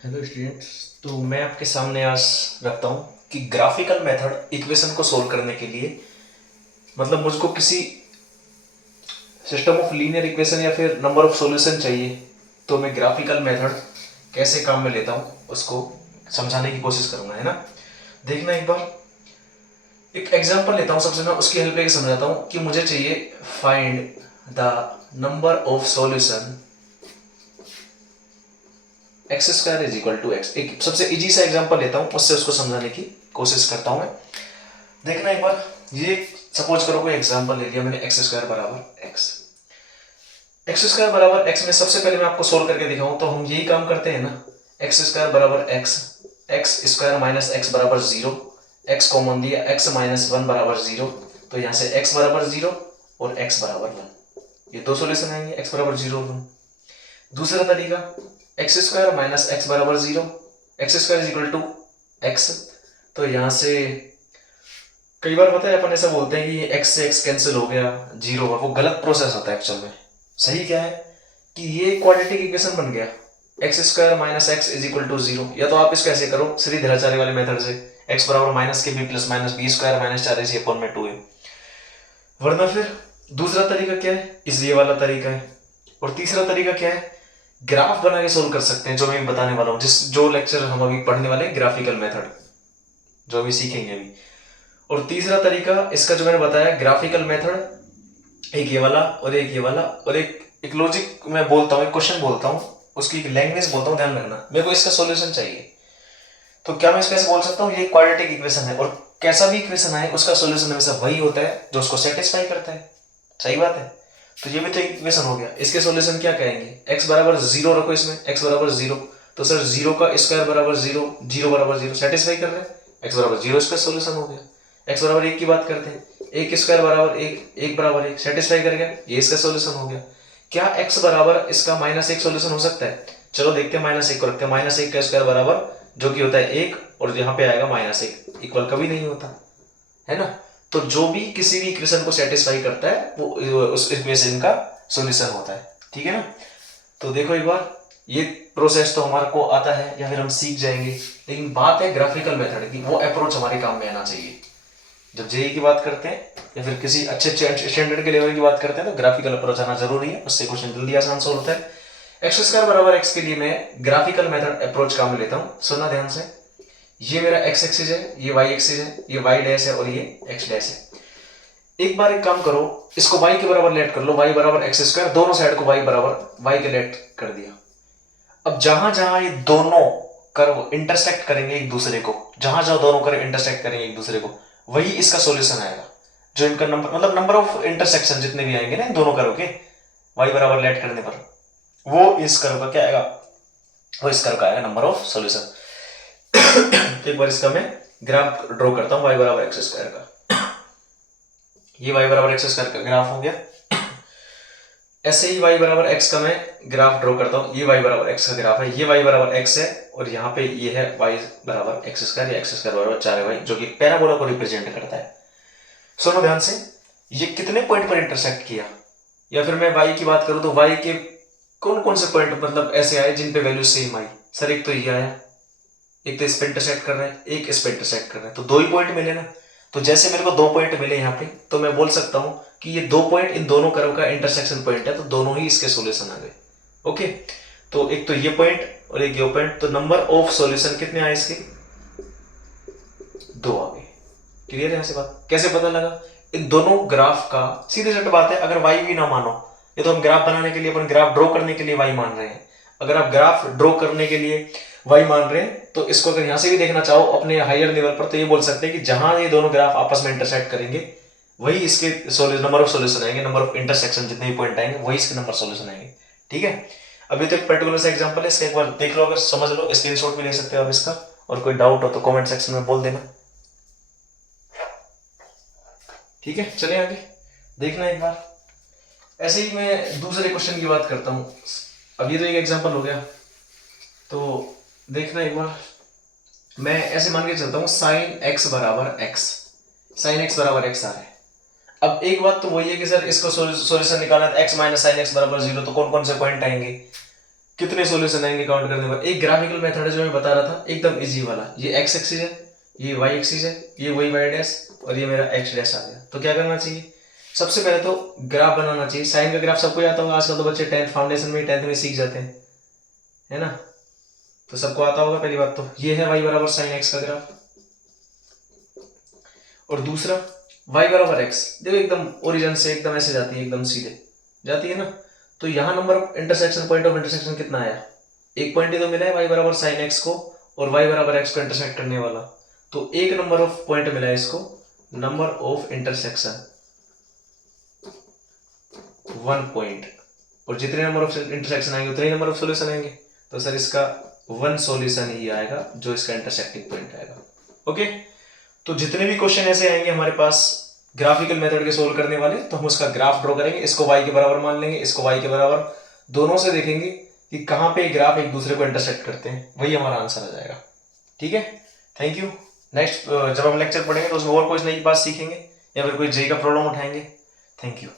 Hello students. तो मैं आपके सामने आज रखता हूँ कि ग्राफिकल मेथड इक्वेशन को सोल्व करने के लिए मतलब मुझको किसी सिस्टम ऑफ लीनियर इक्वेशन या फिर नंबर ऑफ सॉल्यूशन चाहिए, तो मैं ग्राफिकल मेथड कैसे काम में लेता हूँ उसको समझाने की कोशिश करूँगा, है ना। देखना एक बार एक एग्जांपल लेता हूँ, सबसे मैं उसकी हेल्प लेके समझाता हूँ कि मुझे चाहिए find the number of solution x square is equal to x. एक सबसे इजी सा एग्जांपल लेता हूँ, उससे उसको समझाने की कोशिश करता हूँ मैं। देखना एक बार, ये सपोज करो कोई एग्जांपल ले लिया मैंने, एक्स स्क्वायर बराबर एक्स। एक्स स्क्वायर बराबर एक्स में सबसे पहले मैं आपको सोल्व करके दिखाऊं तो हम यही काम करते हैं ना। एक्स स्क्वायर बराबर x, x square minus x बराबर जीरो, एक्स कॉमन दिया, एक्स माइनस वन बराबर जीरो, तो यहाँ से एक्स बराबर जीरो और एक्स बराबर वन, ये दो सोल्यूशन आएंगे, एक्स बराबर जीरो वन। दूसरा तरीका, एक्स स्क्वायर माइनस एक्स बराबर zero, x square is equal to x, तो यहाँ से कई बार पता है अपन ऐसा बोलते हैं कि एक्स से एक्स कैंसिल हो गया, जीरो हुआ, वो गलत प्रोसेस होता है एक्चुअल में। सही क्या है कि ये क्वाड्रेटिक इक्वेशन बन गया, x square minus x is equal to zero. या तो आप इसको ऐसे करो श्रीधराचार्य वाले मेथड से, एक्स बराबर माइनस के b plus minus b square minus चार इसी अपॉन में टू है। वरना फिर दूसरा तरीका क्या है, इस ये वाला तरीका है। और तीसरा तरीका क्या है, ग्राफ बना के सोल्व कर सकते हैं, जो मैं बताने वाला हूँ, जिस जो लेक्चर हम अभी पढ़ने वाले हैं ग्राफिकल मेथड, जो अभी सीखेंगे अभी। और तीसरा तरीका इसका जो मैंने बताया ग्राफिकल मेथड, एक ये वाला और एक ये वाला, और एक लॉजिक मैं बोलता हूँ, एक क्वेश्चन बोलता हूँ, उसकी एक लैंग्वेज बोलता हूँ, ध्यान रखना। मेरे को इसका सॉल्यूशन चाहिए, तो क्या मैं इसको ऐसे बोल सकता हूँ ये क्वाड्रेटिक इक्वेशन है, और कैसा भी इक्वेशन आए उसका सॉल्यूशन हमेशा वही होता है जो उसको सेटिस्फाई करता है। सही बात है। तो ये भी तो इक्वेशन हो गया, इसके सॉल्यूशन क्या कहेंगे, एक्स बराबर जीरो रखो इसमें, एक्स बराबर जीरो, तो सर जीरो का स्क्वायर बराबर जीरो, जीरो बराबर जीरो सेटिस्फाई कर रहे हैं, एक्स बराबर जीरो इसका सॉल्यूशन हो गया। एक्स बराबर एक की बात करते हैं, एक स्क्वायर बराबर एक, एक बराबर एक सेटिस्फाई कर गया, ये इसका सॉल्यूशन हो गया। क्या एक्स बराबर इसका माइनस एक सॉल्यूशन हो सकता है? चलो देखते हैं, माइनस एक को रखते हैं, माइनस एक का स्क्वायर बराबर जो कि होता है एक, और यहाँ पे आएगा माइनस एक, इक्वल कभी नहीं होता है ना। तो जो भी किसी भी इक्वेशन को सेटिस्फाई करता है वो उस इक्वेशन का सॉल्यूशन होता है, ठीक है ना। तो देखो एक बार, ये प्रोसेस तो हमारे को आता है या फिर हम सीख जाएंगे, लेकिन बात है ग्राफिकल मेथड की, वो अप्रोच हमारे काम में आना चाहिए। जब जेई की बात करते हैं या फिर किसी अच्छे स्टैंडर्ड के लेवल की बात करते हैं तो ग्राफिकल अप्रोच आना जरूरी है, उससे क्वेश्चन जल्दी आसान सोल्व होता है। एक्स स्क्वायर बराबर एक्स के लिए मैं ग्राफिकल मेथड अप्रोच काम में लेता हूँ, सुनना ध्यान से। ये मेरा एक्स एक्सिस है, ये वाई एक्सिस है, ये वाई डैश है और ये एक्स डैश है। एक बार एक काम करो, इसको y के बराबर लेट कर लो, y बराबर एक्स स्क्वायर, दोनों साइड को y बराबर y के लेट कर दिया। अब जहां जहां ये दोनों कर्व इंटरसेक्ट करेंगे एक दूसरे को, जहां जहां दोनों कर्व इंटरसेक्ट करेंगे एक दूसरे को, वही इसका सॉल्यूशन आएगा। जो इनका नंबर मतलब नंबर ऑफ इंटरसेक्शन जितने भी आएंगे ना इन दोनों कर्व के, y बराबर लेट करने पर, वो इस कर्व का क्या आएगा, वो इस कर्व का आएगा नंबर ऑफ सॉल्यूशन। एक बार इसका मैं ग्राफ ड्रॉ करता हूं, y बराबर एक्स स्क्वायर का, ये y बराबर एक्स स्क्वायर का ग्राफ हो गया। ऐसे ही y बराबर x का मैं ग्राफ ड्रॉ करता हूँ, ये y बराबर x का ग्राफ है, ये y बराबर x है, और यहाँ पे ये है y बराबर एक्स स्क्वायर या एक्स स्क्वायर बराबर 4y, जो कि पैराबोला को रिप्रेजेंट करता है। सुनो ध्यान से, ये कितने पॉइंट पर इंटरसेक्ट किया, या फिर मैं y की बात करूं तो y के कौन कौन से पॉइंट मतलब ऐसे आए जिन पे वैल्यू सेम आई। सर एक तो ये आया, एक तो इस पे इंटरसेक्ट कर रहे हैं, एक इस पे इंटरसेक्ट कर रहे हैं, तो दो ही पॉइंट मिले ना। तो जैसे मेरे को दो पॉइंट मिले यहाँ पे, तो मैं बोल सकता हूं कि ये दो पॉइंट इन दोनों कर्व का इंटरसेक्शन पॉइंट है, तो दोनों ही इसके सॉल्यूशन आ गए। ओके, तो एक तो ये पॉइंट और एक ये पॉइंट, तो नंबर ऑफ सॉल्यूशन कितने आए इसके, दो आ गए। क्लियर है यहाँ से बात, कैसे पता लगा, इन दोनों ग्राफ का सीधे सट बात है। अगर वाई भी ना मानो, ये तो हम ग्राफ बनाने के लिए, अपन ग्राफ ड्रॉ करने के लिए वाई मान रहे हैं, अगर आप ग्राफ ड्रॉ करने के लिए वाई मान रहे हैं, तो इसको अगर यहां से भी देखना चाहो अपने हायर लेवल पर, तो ये बोल सकते हैं कि जहां ये दोनों ग्राफ आपस में इंटरसेक्ट करेंगे वही इसके नंबर ऑफ सॉल्यूशन आएंगे, नंबर ऑफ इंटरसेक्शन जितने भी पॉइंट आएंगे वही इसके नंबर सॉल्यूशन आएंगे। ठीक है, अभी तो एक पर्टिकुलर सा एग्जांपल है, इसका एक बार देख लो, अगर समझ लो स्क्रीनशॉट भी ले सकते हो आप इसका, और कोई डाउट हो तो कमेंट सेक्शन में बोल देना। ठीक है, चले आगे देखना एक बार। ऐसे ही मैं दूसरे क्वेश्चन की बात करता हूं, अब ये तो एक एग्जांपल हो गया, तो देखना एक बार, मैं ऐसे मान के चलता हूं साइन एक्स बराबर एक्स, साइन एक्स बराबर एक्स आ रहा है। अब एक बात तो वही है कि सर इसको सॉल्यूशन निकालना है, एक्स माइनस साइन एक्स बराबर जीरो, तो कौन कौन से पॉइंट आएंगे, कितने सॉल्यूशन आएंगे काउंट करने पर। एक ग्राफिकल मेथड है जो मैं बता रहा था एकदम इजी वाला, ये एक्स एक्सिस है, ये वाई एक्सिस है, ये वही वाई डैश और ये मेरा एक्स डैश आ गया। तो क्या करना चाहिए, सबसे पहले तो ग्राफ बनाना चाहिए। साइन का ग्राफ सबको आता होगा, आजकल तो बच्चे 10th फाउंडेशन में 10th में सीख जाते हैं, है ना, तो सबको आता होगा। पहली बात तो ये है वाई बराबर साइन एक्स का ग्राफ, और दूसरा y बराबर एक्स, देखो एकदम ओरिजिन से एकदम ऐसे जाती है, एकदम सीधे जाती है ना। तो यहाँ number of intersection, point of intersection कितना आया, एक पॉइंट ही तो मिला है y बराबर साइन एक्स को और y बराबर एक्स को इंटरसेक्ट करने वाला। तो एक नंबर ऑफ पॉइंट मिला है इसको, नंबर ऑफ इंटरसेक्शन 1 पॉइंट, और जितने नंबर ऑफ इंटरसेक्शन आएंगे उतने नंबर ऑफ सॉल्यूशन आएंगे। तो सर इसका 1 सॉल्यूशन ही आएगा जो इसका इंटरसेक्टिंग पॉइंट आएगा। ओके, तो जितने भी क्वेश्चन ऐसे आएंगे हमारे पास ग्राफिकल मेथड के सोल्व करने वाले, तो हम उसका ग्राफ ड्रॉ करेंगे, इसको y के बराबर मान लेंगे, इसको y के बराबर, दोनों से देखेंगे कि कहाँ पे ग्राफ एक दूसरे को इंटरसेक्ट करते हैं, वही हमारा आंसर आ जाएगा। ठीक है, थैंक यू। नेक्स्ट जब हम लेक्चर पढ़ेंगे तो उसमें और कुछ नई बात सीखेंगे या फिर कोई जेई का प्रॉब्लम उठाएंगे। Thank you.